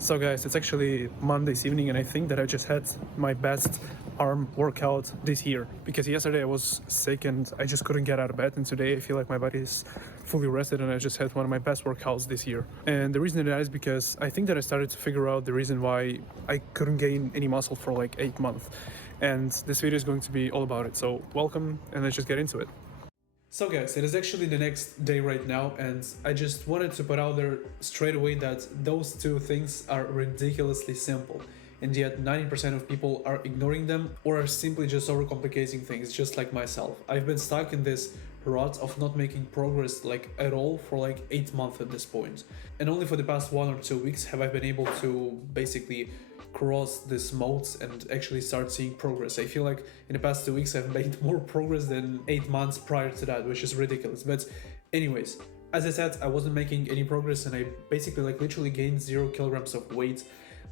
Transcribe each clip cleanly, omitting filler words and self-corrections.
So guys, it's actually Monday's evening and I think that I just had my best arm workout this year, because yesterday I was sick and I just couldn't get out of bed, and today I feel like my body is fully rested and I just had one of my best workouts this year. And the reason that is because I think that I started to figure out the reason why I couldn't gain any muscle for like 8 months. And this video is going to be all about it. So welcome, and let's just get into it. So guys, it is actually the next day right now, and I just wanted to put out there straight away that those two things are ridiculously simple, and yet 90% of people are ignoring them or are simply just overcomplicating things, just like myself. I've been stuck in this rut of not making progress like at all for like 8 months at this point. And only for the past 1 or 2 weeks have I been able to basically cross this modes and actually start seeing progress. I feel like in the past 2 weeks I've made more progress than 8 months prior to that, which is ridiculous. But anyways, as I said, I wasn't making any progress and I basically like literally gained 0 kilograms of weight.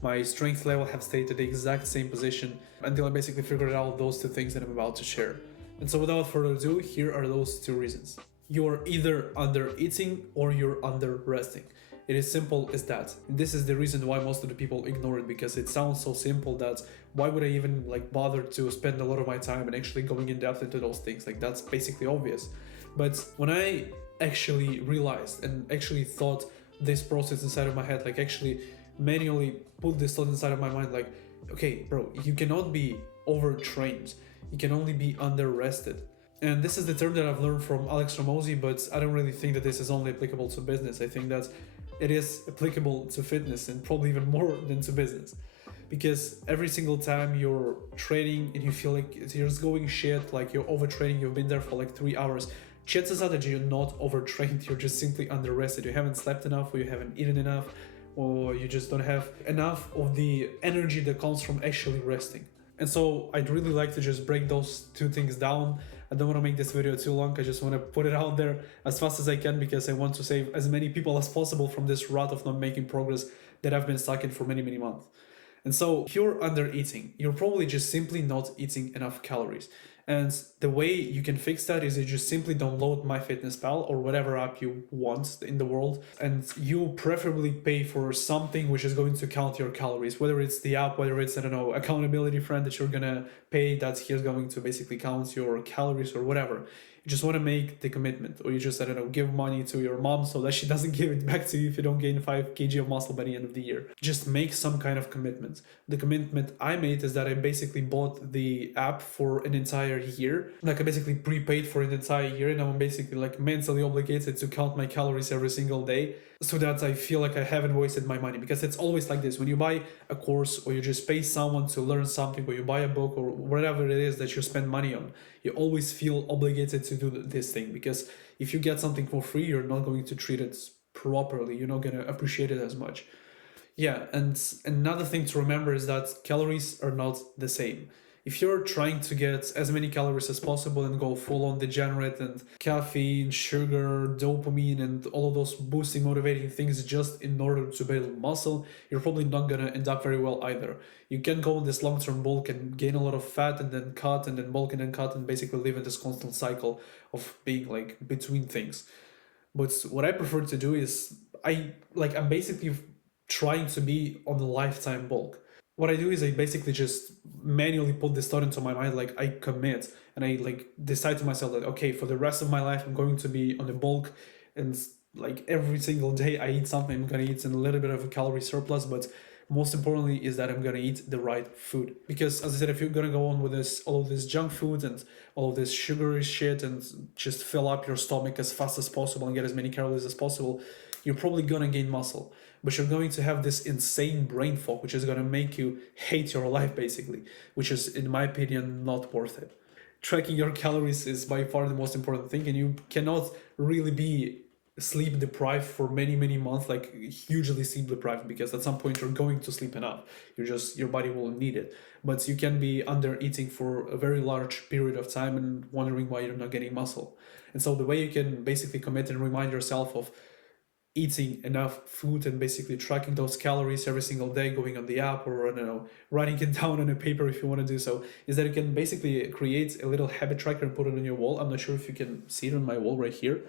My strength level have stayed at the exact same position until I basically figured out those two things that I'm about to share. And so without further ado, here are those two reasons. You're either under eating or you're under resting. It is simple as that. And this is the reason why most of the people ignore it, because it sounds so simple that why would I even like bother to spend a lot of my time and actually going in depth into those things? Like, that's basically obvious. But when I actually realized and actually thought this process inside of my head, like actually manually put this thought inside of my mind, like, okay, bro, you cannot be overtrained. You can only be under rested. And this is the term that I've learned from Alex Ramosi, but I don't really think that this is only applicable to business. I think that it is applicable to fitness and probably even more than to business. Because every single time you're training and you feel like you're just going shit, like you're overtraining, you've been there for like 3 hours, chances are that you're not overtrained, you're just simply underrested. You haven't slept enough, or you haven't eaten enough, or you just don't have enough of the energy that comes from actually resting. And so I'd really like to just break those two things down. I don't want to make this video too long. I just want to put it out there as fast as I can, because I want to save as many people as possible from this rut of not making progress that I've been stuck in for many, many months. And so if you're under eating, you're probably just simply not eating enough calories. And the way you can fix that is you just simply download MyFitnessPal or whatever app you want in the world, and you preferably pay for something which is going to count your calories, whether it's the app, whether it's, I don't know, accountability friend that you're gonna pay that he's going to basically count your calories or whatever. You just want to make the commitment, or you just, I don't know, give money to your mom so that she doesn't give it back to you if you don't gain 5 kg of muscle by the end of the year. Just make some kind of commitment. The commitment I made is that I basically bought the app for an entire year. Like, I basically prepaid for an entire year, and I'm basically like mentally obligated to count my calories every single day, so that I feel like I haven't wasted my money. Because it's always like this: when you buy a course, or you just pay someone to learn something, or you buy a book, or whatever it is that you spend money on, you always feel obligated to do this thing, because if you get something for free, you're not going to treat it properly, you're not going to appreciate it as much. Yeah, and another thing to remember is that calories are not the same. If you're trying to get as many calories as possible and go full on degenerate and caffeine, sugar, dopamine, and all of those boosting, motivating things just in order to build muscle, you're probably not gonna end up very well either. You can go in this long-term bulk and gain a lot of fat and then cut and then bulk and then cut and basically live in this constant cycle of being like between things. But what I prefer to do is I'm basically trying to be on the lifetime bulk. What I do is I basically just manually put this thought into my mind, like I commit and I like decide to myself that, okay, for the rest of my life I'm going to be on the bulk, and like every single day I eat something. I'm gonna eat a little bit of a calorie surplus, but most importantly is that I'm gonna eat the right food. Because as I said, if you're gonna go on with this all of this junk food and all of this sugary shit and just fill up your stomach as fast as possible and get as many calories as possible, you're probably gonna gain muscle, but you're going to have this insane brain fog, which is going to make you hate your life basically, which is, in my opinion, not worth it. Tracking your calories is by far the most important thing, and you cannot really be sleep deprived for many, many months, like hugely sleep deprived, because at some point you're going to sleep enough. Your body will need it. But you can be under eating for a very large period of time and wondering why you're not getting muscle. And so the way you can basically commit and remind yourself of eating enough food and basically tracking those calories every single day, going on the app, or I don't know, writing it down on a paper if you want to do so, is that you can basically create a little habit tracker and put it on your wall. I'm not sure if you can see it on my wall right here.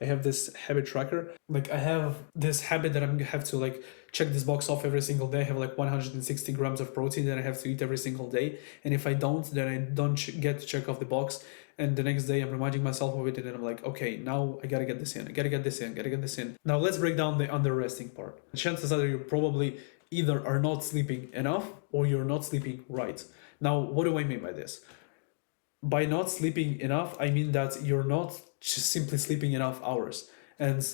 I have this habit tracker. Like, I have this habit that I'm gonna have to like check this box off every single day. I have like 160 grams of protein that I have to eat every single day. And if I don't, then I don't get to check off the box. And the next day I'm reminding myself of it, and I'm like, okay, now I gotta get this in, I gotta get this in, gotta get this in. Now let's break down the under resting part. The chances are you probably either are not sleeping enough or you're not sleeping right. Now, what do I mean by this? By not sleeping enough, I mean that you're not just simply sleeping enough hours. And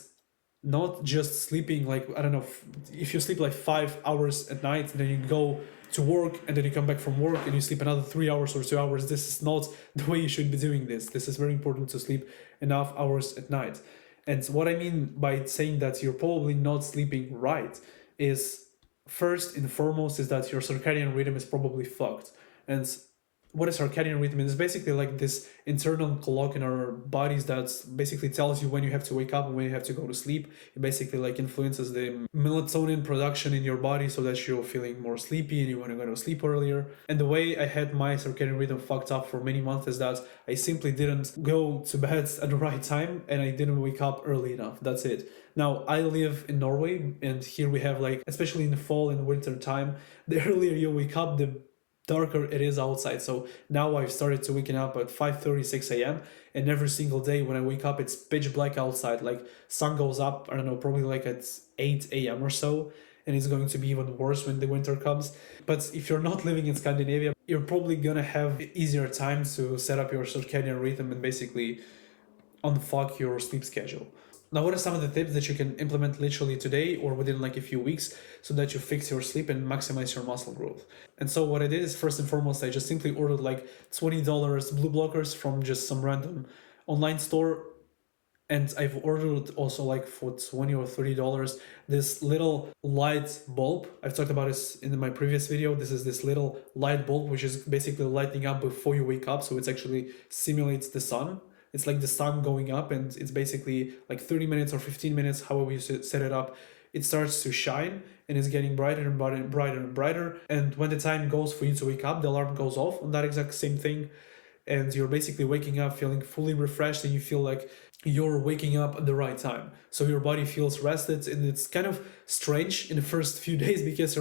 not just sleeping like, I don't know, if you sleep like 5 hours at night, then you go to work and then you come back from work and you sleep another 3 hours or 2 hours. This is not the way you should be doing this. This is very important to sleep enough hours at night. And what I mean by saying that you're probably not sleeping right is, first and foremost, is that your circadian rhythm is probably fucked. And what is circadian rhythm? It's basically like this internal clock in our bodies that basically tells you when you have to wake up and when you have to go to sleep. It basically like influences the melatonin production in your body so that you're feeling more sleepy and you want to go to sleep earlier. And the way I had my circadian rhythm fucked up for many months is that I simply didn't go to bed at the right time and I didn't wake up early enough. That's it. Now, I live in Norway, and here we have, like, especially in the fall and winter time, the earlier you wake up, the darker it is outside. So now I've started to waking up at 5:36 a.m. and every single day when I wake up it's pitch black outside. Like, sun goes up, I don't know, probably like at 8 a.m. or so, and it's going to be even worse when the winter comes. But if you're not living in Scandinavia, you're probably gonna have easier time to set up your circadian rhythm and basically unfuck your sleep schedule. Now, what are some of the tips that you can implement literally today or within like a few weeks so that you fix your sleep and maximize your muscle growth? And so what I did is, first and foremost, I just simply ordered like $20 blue blockers from just some random online store. And I've ordered also like for $20 or $30 this little light bulb. I've talked about this in my previous video. This is this little light bulb which is basically lighting up before you wake up, so it's actually simulates the sun. It's like the sun going up, and it's basically like 30 minutes or 15 minutes, however you set it up. It starts to shine and it's getting brighter and brighter and brighter and brighter. And when the time goes for you to wake up, the alarm goes off on that exact same thing. And you're basically waking up feeling fully refreshed, and you feel like you're waking up at the right time. So your body feels rested, and it's kind of strange in the first few days because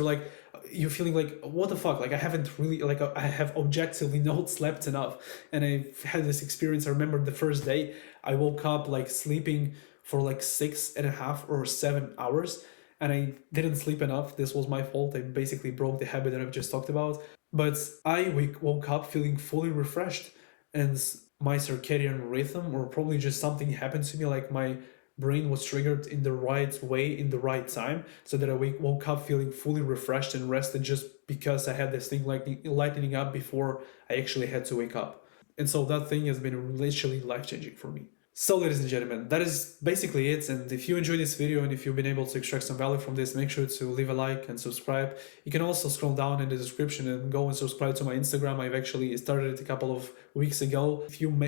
you're feeling like, what the fuck, like I haven't really, like I have objectively not slept enough. And I've had this experience. I remember the first day I woke up like sleeping for like 6.5 or 7 hours, and I didn't sleep enough. This was my fault. I basically broke the habit that I've just talked about. But I woke up feeling fully refreshed, and my circadian rhythm, or probably just something happened to me, like my brain was triggered in the right way, in the right time, so that I woke up feeling fully refreshed and rested just because I had this thing like lightening up before I actually had to wake up. And so that thing has been literally life-changing for me. So ladies and gentlemen, that is basically it. And if you enjoyed this video and if you've been able to extract some value from this, make sure to leave a like and subscribe. You can also scroll down in the description and go and subscribe to my Instagram. I've actually started it a couple of weeks ago.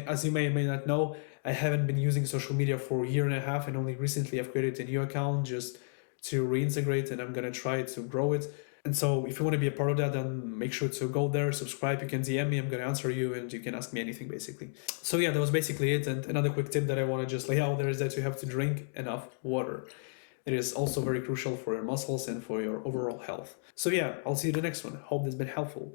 As you may or may not know, I haven't been using social media for a year and a half, and only recently I've created a new account just to reintegrate, and I'm gonna try to grow it. And so if you want to be a part of that, then make sure to go there, subscribe. You can DM me, I'm going to answer you, and you can ask me anything basically. So yeah, that was basically it. And another quick tip that I want to just lay out there is that you have to drink enough water. It is also very crucial for your muscles and for your overall health. So yeah, I'll see you in the next one. Hope this has been helpful.